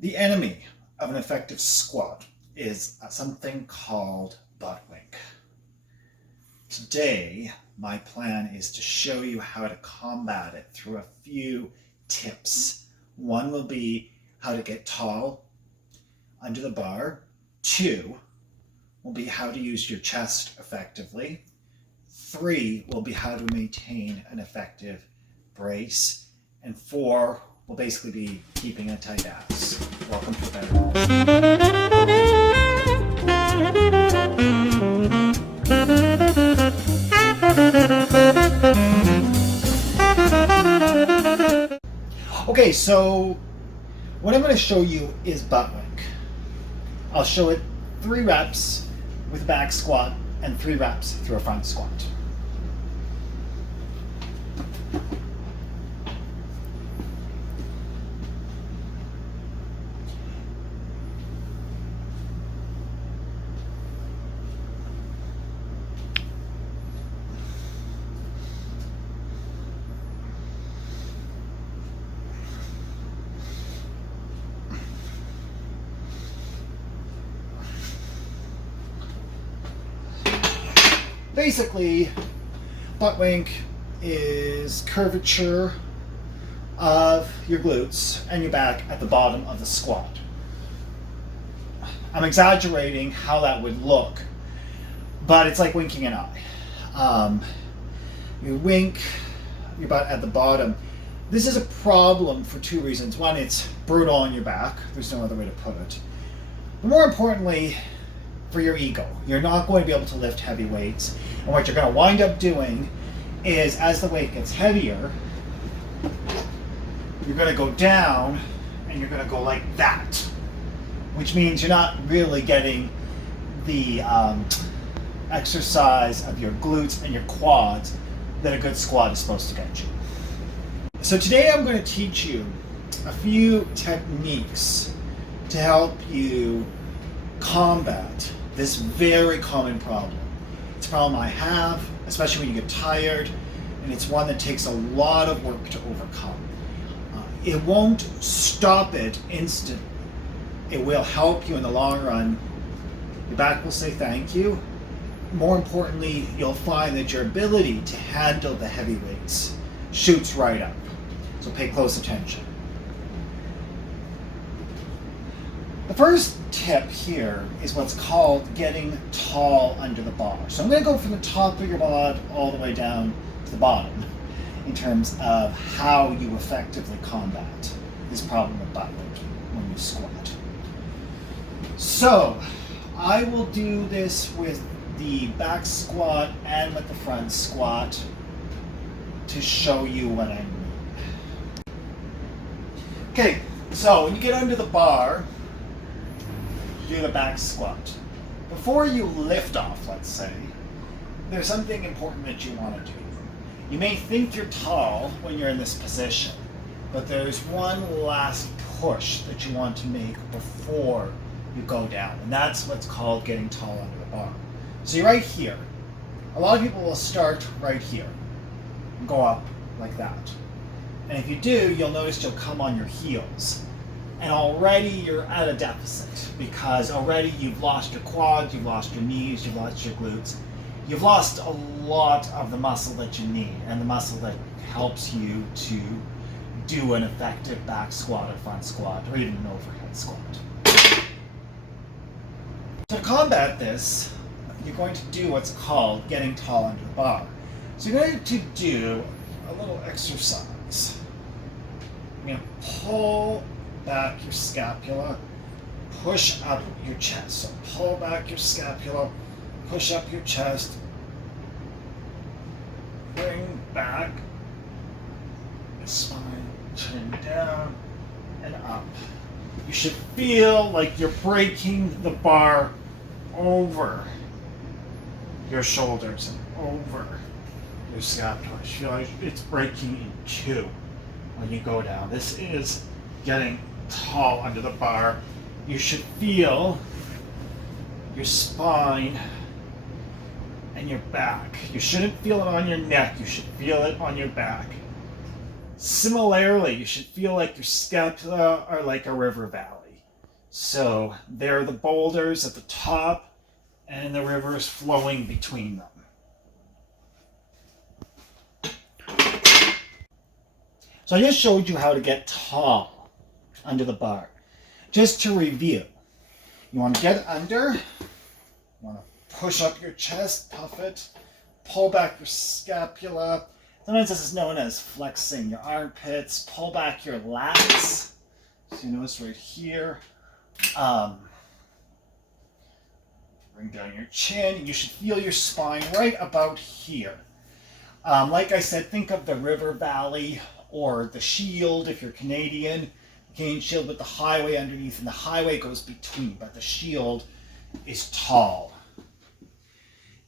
The enemy of an effective squat is something called butt wink. Today, my plan is to show you how to combat it through a few tips. One will be how to get tall under the bar. 2 will be how to use your chest effectively. 3 will be how to maintain an effective brace. And 4 will basically be keeping a tight ass. Welcome to Better Balls. Okay, so what I'm going to show you is butt wink. I'll show it 3 reps with a back squat and 3 reps through a front squat. Basically, butt wink is curvature of your glutes and your back at the bottom of the squat. I'm exaggerating how that would look, but it's like winking an eye. You wink your butt at the bottom. This is a problem for 2 reasons. One, it's brutal on your back. There's no other way to put it. But more importantly, for your ego. You're not going to be able to lift heavy weights. And what you're going to wind up doing is, as the weight gets heavier, you're going to go down and you're going to go like that, which means you're not really getting the exercise of your glutes and your quads that a good squat is supposed to get you. So today I'm going to teach you a few techniques to help you combat this very common problem. It's a problem I have, especially when you get tired, and it's one that takes a lot of work to overcome. It won't stop it instantly. It will help you in the long run. Your back will say thank you. More importantly, you'll find that your ability to handle the heavy weights shoots right up. So pay close attention. The first tip here is what's called getting tall under the bar. So I'm going to go from the top of your butt all the way down to the bottom in terms of how you effectively combat this problem of butt weight when you squat. So I will do this with the back squat and with the front squat to show you what I mean. Okay, so when you get under the bar, do the back squat. Before you lift off, let's say, there's something important that you want to do. You may think you're tall when you're in this position, but there's one last push that you want to make before you go down, and that's what's called getting tall under the bar. So you're right here. A lot of people will start right here and go up like that. And if you do, you'll notice you'll come on your heels. And already you're at a deficit because already you've lost your quads, you've lost your knees, you've lost your glutes. You've lost a lot of the muscle that you need and the muscle that helps you to do an effective back squat or front squat or even an overhead squat. To combat this, you're going to do what's called getting tall under the bar. So you're going to do a little exercise. You're going to pull back your scapula, push up your chest. So pull back your scapula, push up your chest, bring back the spine, chin down and up. You should feel like you're breaking the bar over your shoulders and over your scapula. You feel like it's breaking in 2 when you go down. This is getting tall under the bar. You should feel your spine and your back. You shouldn't feel it on your neck, you should feel it on your back. Similarly, you should feel like your scapula are like a river valley. So there are the boulders at the top and the river is flowing between them. So I just showed you how to get tall under the bar. Just to review, you want to get under, you want to push up your chest, puff it, pull back your scapula. Sometimes this is known as flexing your armpits, pull back your lats. So you notice right here. Bring down your chin. You should feel your spine right about here. Like I said, think of the river valley or the shield if you're Canadian. Canadian shield with the highway underneath, and the highway goes between, but the shield is tall.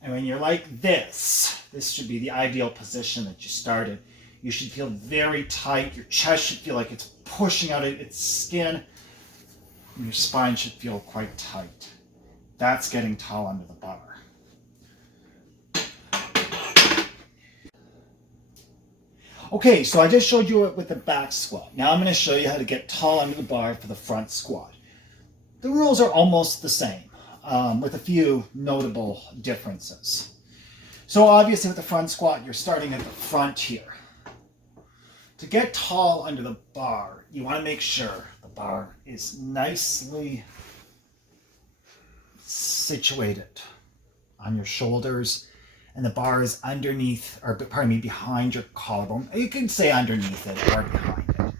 And when you're like this should be the ideal position that you started. You should feel very tight. Your chest should feel like it's pushing out its skin. And your spine should feel quite tight. That's getting tall under the bar. Okay, so I just showed you it with the back squat. Now I'm going to show you how to get tall under the bar for the front squat. The rules are almost the same, with a few notable differences. So obviously with the front squat, you're starting at the front here. To get tall under the bar, you want to make sure the bar is nicely situated on your shoulders, and the bar is underneath, or pardon me, behind your collarbone. You can say underneath it or behind it.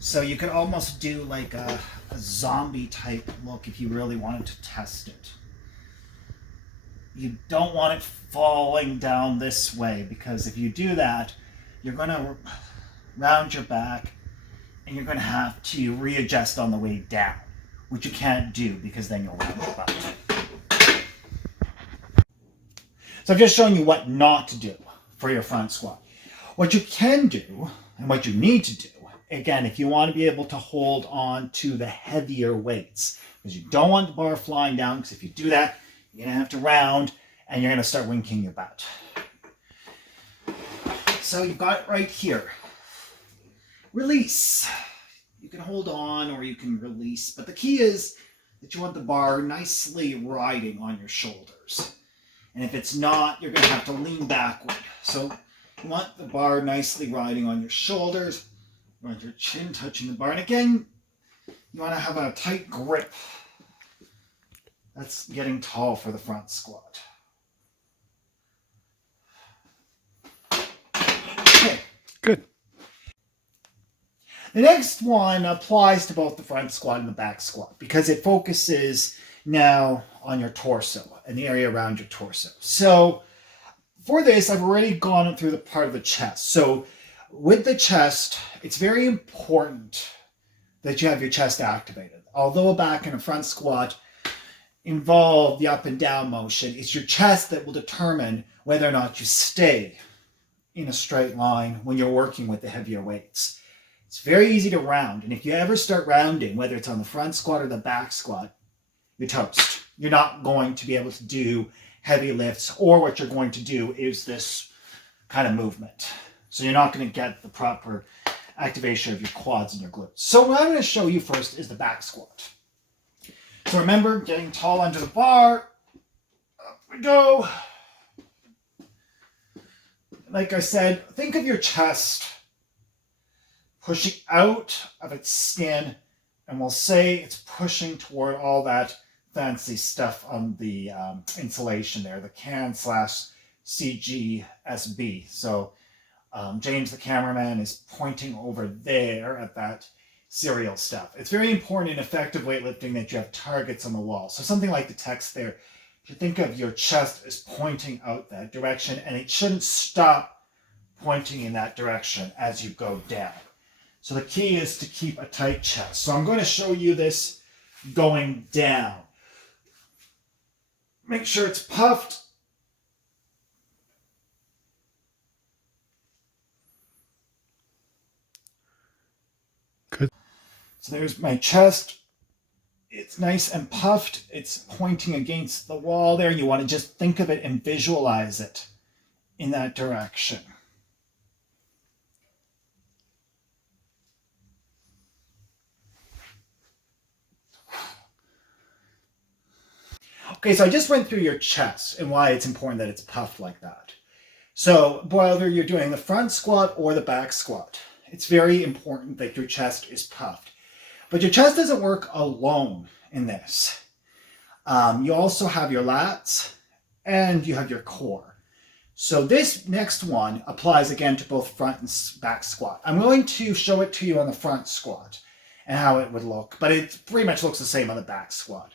So you could almost do like a zombie type look if you really wanted to test it. You don't want it falling down this way, because if you do that, you're going to round your back and you're going to have to readjust on the way down, which you can't do because then you'll round your butt. So I've just shown you what not to do for your front squat. What you can do and what you need to do, again, if you want to be able to hold on to the heavier weights, because you don't want the bar flying down, because if you do that, you're going to have to round and you're going to start winking your butt. So you've got it right here. Release. You can hold on or you can release, but the key is that you want the bar nicely riding on your shoulders. And if it's not, you're going to have to lean backward. So you want the bar nicely riding on your shoulders. You want your chin touching the bar. And again, you want to have a tight grip. That's getting tall for the front squat. Okay. Good. The next one applies to both the front squat and the back squat because it focuses now on your torso and the area around your torso. So for this, I've already gone through the part of the chest. So with the chest, it's very important that you have your chest activated. Although a back and a front squat involve the up and down motion, it's your chest that will determine whether or not you stay in a straight line when you're working with the heavier weights. It's very easy to round, and if you ever start rounding, whether it's on the front squat or the back squat, you're toast. You're not going to be able to do heavy lifts, or what you're going to do is this kind of movement. So you're not going to get the proper activation of your quads and your glutes. So what I'm going to show you first is the back squat. So remember, getting tall under the bar. Up we go. Like I said, think of your chest pushing out of its skin, and we'll say it's pushing toward all that fancy stuff on the insulation there, the CAN/CGSB. So James, the cameraman, is pointing over there at that serial stuff. It's very important in effective weightlifting that you have targets on the wall. So something like the text there, you think of your chest as pointing out that direction, and it shouldn't stop pointing in that direction as you go down. So the key is to keep a tight chest. So I'm going to show you this going down. Make sure it's puffed. Good. So there's my chest. It's nice and puffed. It's pointing against the wall there. You want to just think of it and visualize it in that direction. Okay, so I just went through your chest and why it's important that it's puffed like that. So whether you're doing the front squat or the back squat, it's very important that your chest is puffed. But your chest doesn't work alone in this. You also have your lats and you have your core. So this next one applies again to both front and back squat. I'm going to show it to you on the front squat and how it would look, but it pretty much looks the same on the back squat.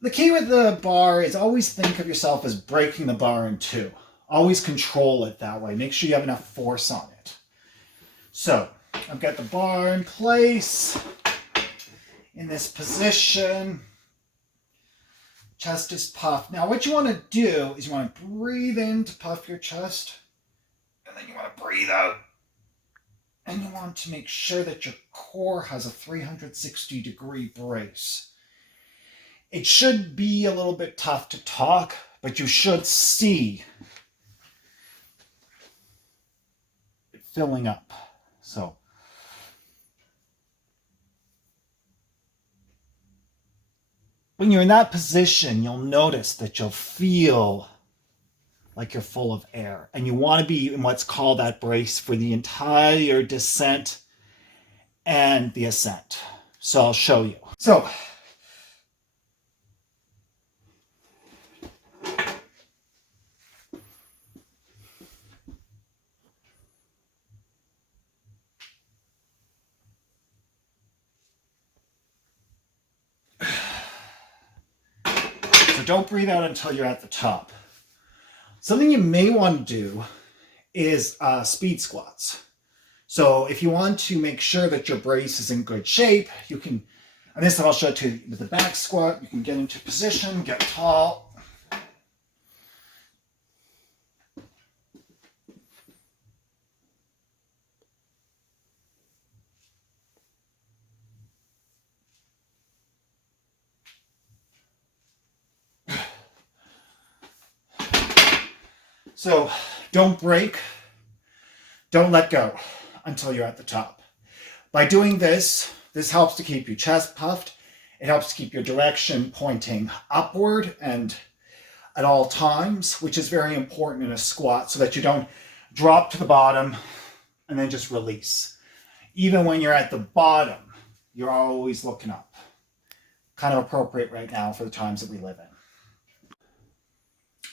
The key with the bar is always think of yourself as breaking the bar in two. Always control it that way. Make sure you have enough force on it. So I've got the bar in place in this position. Chest is puffed. Now what you want to do is you want to breathe in to puff your chest, and then you want to breathe out. And you want to make sure that your core has a 360-degree brace. It should be a little bit tough to talk, but you should see it filling up. So when you're in that position, you'll notice that you'll feel like you're full of air. And you want to be in what's called that brace for the entire descent and the ascent. So I'll show you. So don't breathe out until you're at the top. Something you may want to do is speed squats. So if you want to make sure that your brace is in good shape, you can, and this time I'll show it to you with the back squat. You can get into position, get tall. So don't break, don't let go until you're at the top. By doing this, this helps to keep your chest puffed. It helps to keep your direction pointing upward and at all times, which is very important in a squat so that you don't drop to the bottom and then just release. Even when you're at the bottom, you're always looking up. Kind of appropriate right now for the times that we live in.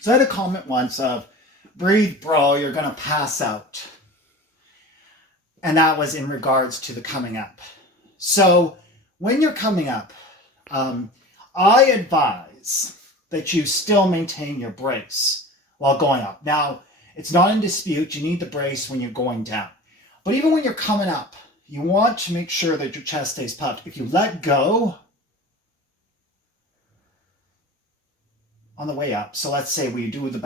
So I had a comment once of, breathe, bro, you're going to pass out. And that was in regards to the coming up. So when you're coming up, I advise that you still maintain your brace while going up. Now, it's not in dispute. You need the brace when you're going down. But even when you're coming up, you want to make sure that your chest stays puffed. If you let go on the way up, so let's say we do the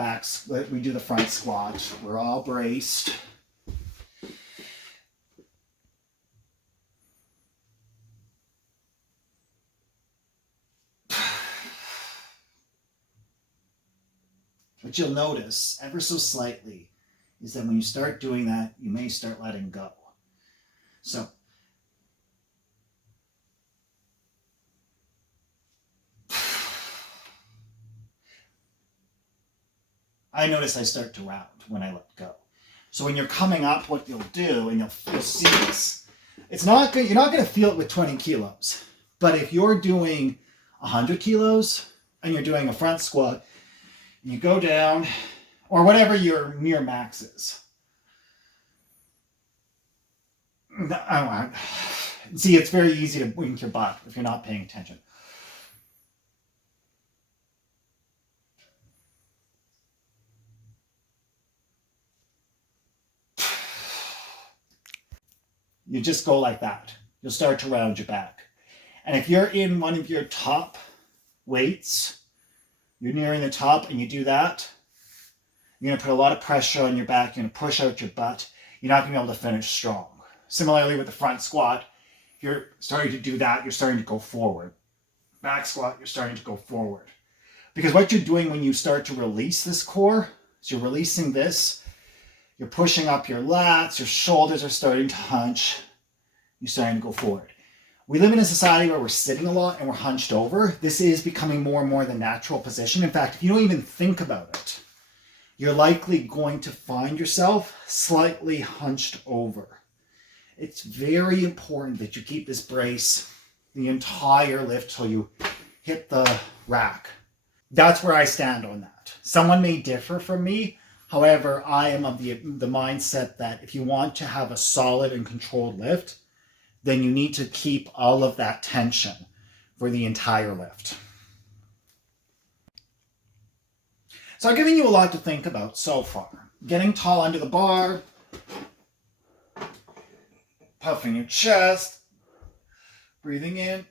front squat, we're all braced. What you'll notice ever so slightly is that when you start doing that, you may start letting go. So I notice I start to round when I let go. So when you're coming up, what you'll do, and you'll see this, you're not going to feel it with 20 kilos. But if you're doing 100 kilos and you're doing a front squat, and you go down, or whatever your near max is. See, it's very easy to wink your butt if you're not paying attention. You just go like that. You'll start to round your back. And if you're in one of your top weights, you're nearing the top and you do that, you're going to put a lot of pressure on your back. You're going to push out your butt. You're not going to be able to finish strong. Similarly with the front squat, if you're starting to do that, you're starting to go forward. Back squat, you're starting to go forward. Because what you're doing when you start to release this core, is you're releasing this, you're pushing up your lats, your shoulders are starting to hunch, you're starting to go forward. We live in a society where we're sitting a lot and we're hunched over. This is becoming more and more the natural position. In fact, if you don't even think about it, you're likely going to find yourself slightly hunched over. It's very important that you keep this brace the entire lift till you hit the rack. That's where I stand on that. Someone may differ from me. However, I am of the mindset that if you want to have a solid and controlled lift, then you need to keep all of that tension for the entire lift. So I've given you a lot to think about so far. Getting tall under the bar, puffing your chest, breathing in,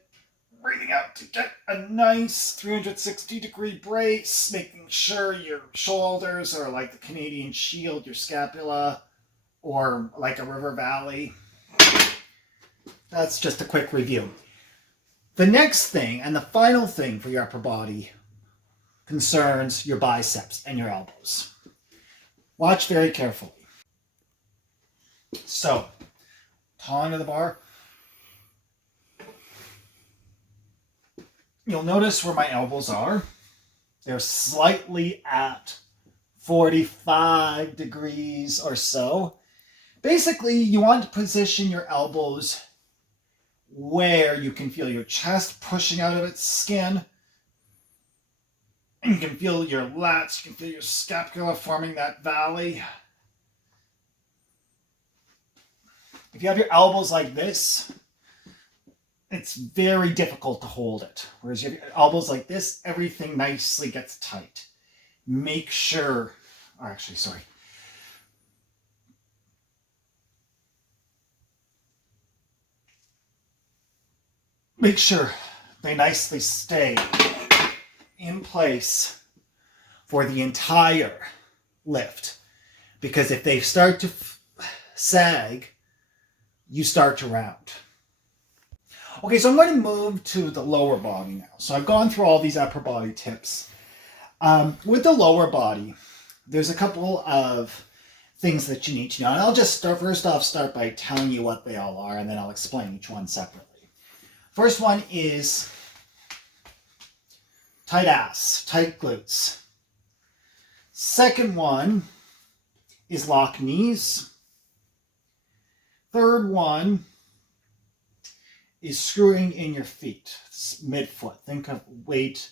breathing out to get a nice 360-degree brace, making sure your shoulders are like the Canadian Shield, your scapula, or like a river valley. That's just a quick review. The next thing, and the final thing for your upper body, concerns your biceps and your elbows. Watch very carefully. So, tall under the bar. You'll notice where my elbows are. They're slightly at 45 degrees or so. Basically, you want to position your elbows where you can feel your chest pushing out of its skin. And you can feel your lats, you can feel your scapula forming that valley. If you have your elbows like this, it's very difficult to hold it. Whereas you have your elbows like this, everything nicely gets tight. Make sure, make sure they nicely stay in place for the entire lift. Because if they start to sag, you start to round. Okay, so I'm going to move to the lower body now. So I've gone through all these upper body tips. With the lower body, there's a couple of things that you need to know. And I'll just start by telling you what they all are, and then I'll explain each one separately. First one is tight ass, tight glutes. Second one is lock knees. Third one is screwing in your feet, midfoot. Think of weight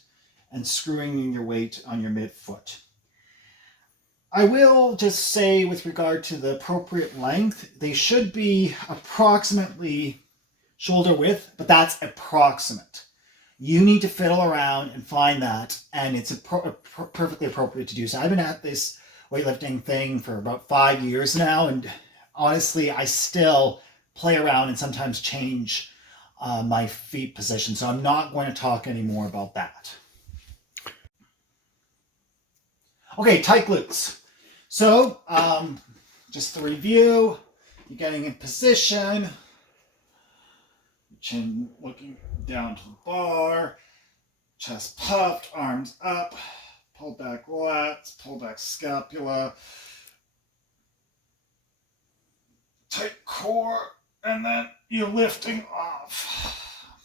and screwing in your weight on your midfoot. I will just say with regard to the appropriate length, they should be approximately shoulder width, but that's approximate. You need to fiddle around and find that, and it's perfectly appropriate to do so. I've been at this weightlifting thing for about 5 years now, and honestly, I still play around and sometimes change my feet position, so I'm not going to talk anymore about that. Okay, tight glutes. So, just to review, you're getting in position, chin looking down to the bar, chest puffed, arms up, pull back lats, pull back scapula, tight core, and then you're lifting off.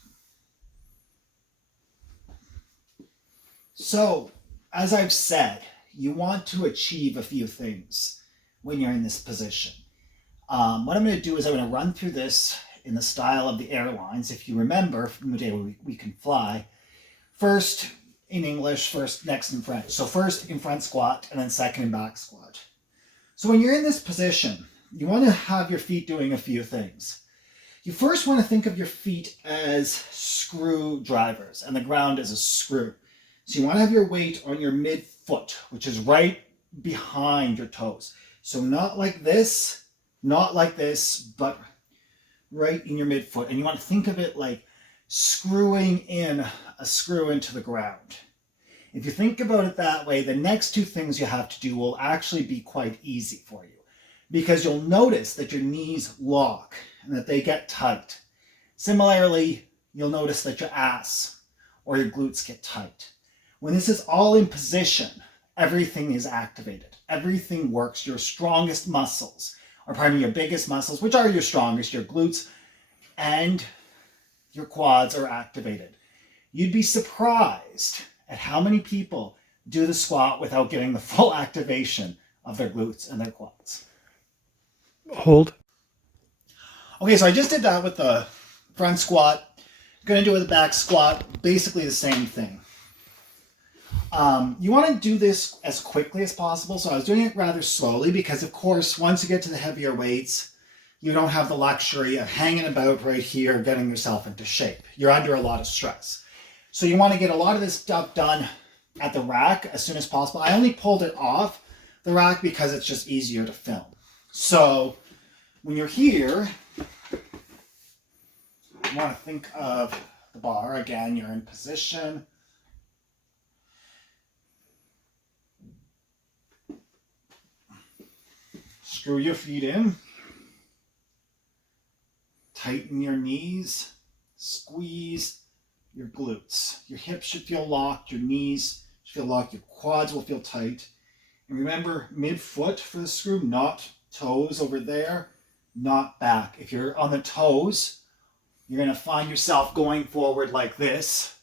So, as I've said, you want to achieve a few things when you're in this position. What I'm going to do is I'm going to run through this in the style of the airlines. If you remember from the day we can fly, first in English, next in French. So first in front squat and then second in back squat. So when you're in this position, you want to have your feet doing a few things. You first want to think of your feet as screwdrivers and the ground as a screw. So you want to have your weight on your midfoot, which is right behind your toes. So not like this, but right in your midfoot. And you want to think of it like screwing in a screw into the ground. If you think about it that way, the next two things you have to do will actually be quite easy for you, because you'll notice that your knees lock and that they get tight. Similarly, you'll notice that your ass or your glutes get tight. When this is all in position, everything is activated. Everything works. Your strongest muscles, or pardon me, your biggest muscles, which are your strongest, your glutes and your quads are activated. You'd be surprised at how many people do the squat without getting the full activation of their glutes and their quads. Hold. Okay, so I just did that with the front squat. Going to do it with the back squat, basically the same thing. You want to do this as quickly as possible. So I was doing it rather slowly because, of course, once you get to the heavier weights, you don't have the luxury of hanging about right here, getting yourself into shape. You're under a lot of stress. So you want to get a lot of this stuff done at the rack as soon as possible. I only pulled it off the rack because it's just easier to film. So when you're here, you want to think of the bar. Again, you're in position. Screw your feet in. Tighten your knees. Squeeze your glutes. Your hips should feel locked. Your knees should feel locked. Your quads will feel tight. And remember, mid-foot for the screw, not toes over there, not back. If you're on the toes, you're going to find yourself going forward like this.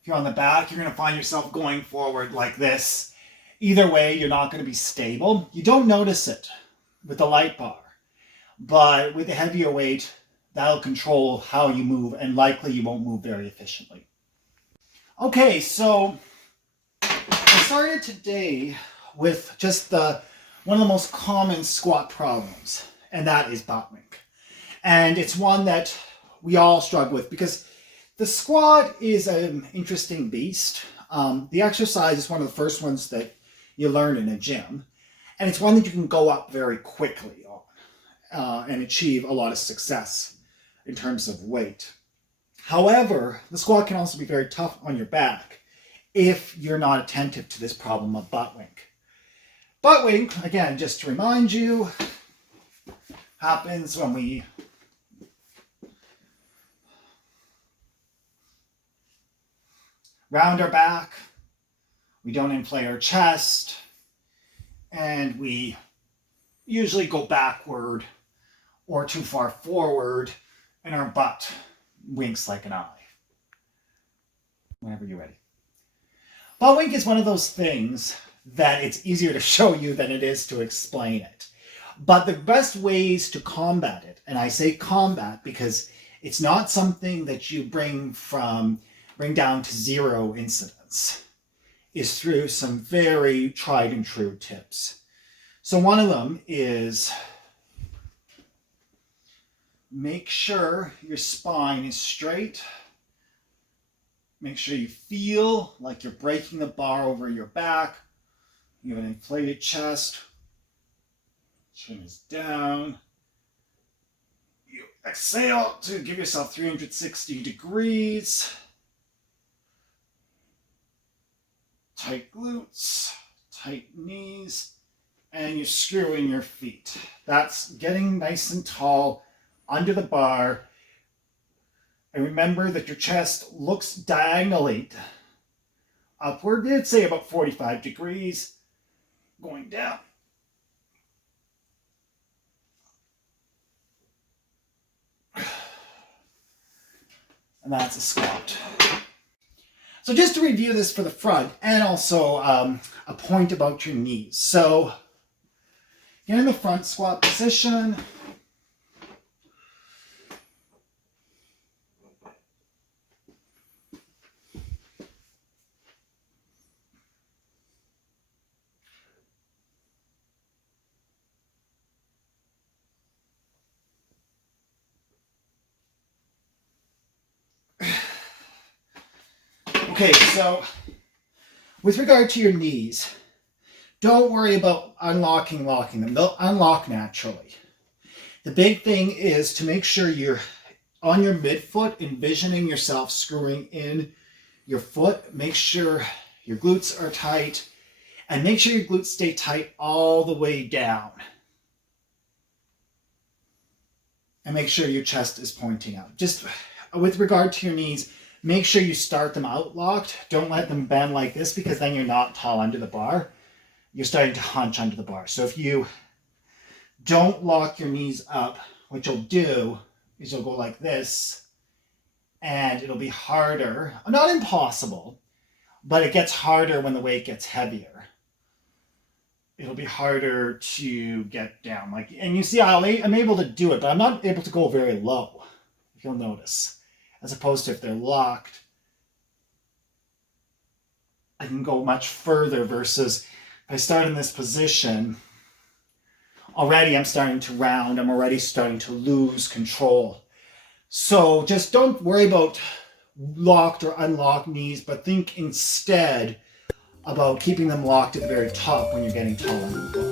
If you're on the back, you're going to find yourself going forward like this. Either way, you're not going to be stable. You don't notice it with the light bar, but with the heavier weight, that'll control how you move, and likely you won't move very efficiently. Okay, so I started today with just one of the most common squat problems, and that is butt wink. And it's one that we all struggle with because the squat is an interesting beast. The exercise is one of the first ones that you learn in a gym, and it's one that you can go up very quickly on and achieve a lot of success in terms of weight. However, the squat can also be very tough on your back if you're not attentive to this problem of butt wink. Butt wink, again, just to remind you, happens when we round our back, we don't inflate our chest, and we usually go backward or too far forward, and our butt winks like an eye. Whenever you're ready. Butt wink is one of those things that it's easier to show you than it is to explain it. But the best ways to combat it, and I say combat because it's not something that you bring down to zero incidence, is through some very tried and true tips. So one of them is make sure your spine is straight. Make sure you feel like you're breaking the bar over your back. You have an inflated chest. Chin is down. You exhale to give yourself 360 degrees. Tight glutes, tight knees, and you're screwing your feet. That's getting nice and tall under the bar. And remember that your chest looks diagonally upward. I'd say about 45 degrees, going down. And that's a squat. So just to review this for the front, and also a point about your knees. So get in the front squat position. Okay, so with regard to your knees, don't worry about locking them. They'll unlock naturally. The big thing is to make sure you're on your midfoot, envisioning yourself screwing in your foot. Make sure your glutes are tight, and make sure your glutes stay tight all the way down. And make sure your chest is pointing out. Just with regard to your knees, make sure you start them out locked. Don't let them bend like this, because then you're not tall under the bar. You're starting to hunch under the bar. So if you don't lock your knees up, what you'll do is you'll go like this, and it'll be harder, not impossible, but it gets harder when the weight gets heavier. It'll be harder to get down. Like, and you see, I'm able to do it, but I'm not able to go very low, if you'll notice. As opposed to if they're locked, I can go much further versus if I start in this position, already I'm starting to round, I'm already starting to lose control. So just don't worry about locked or unlocked knees, but think instead about keeping them locked at the very top when you're getting taller.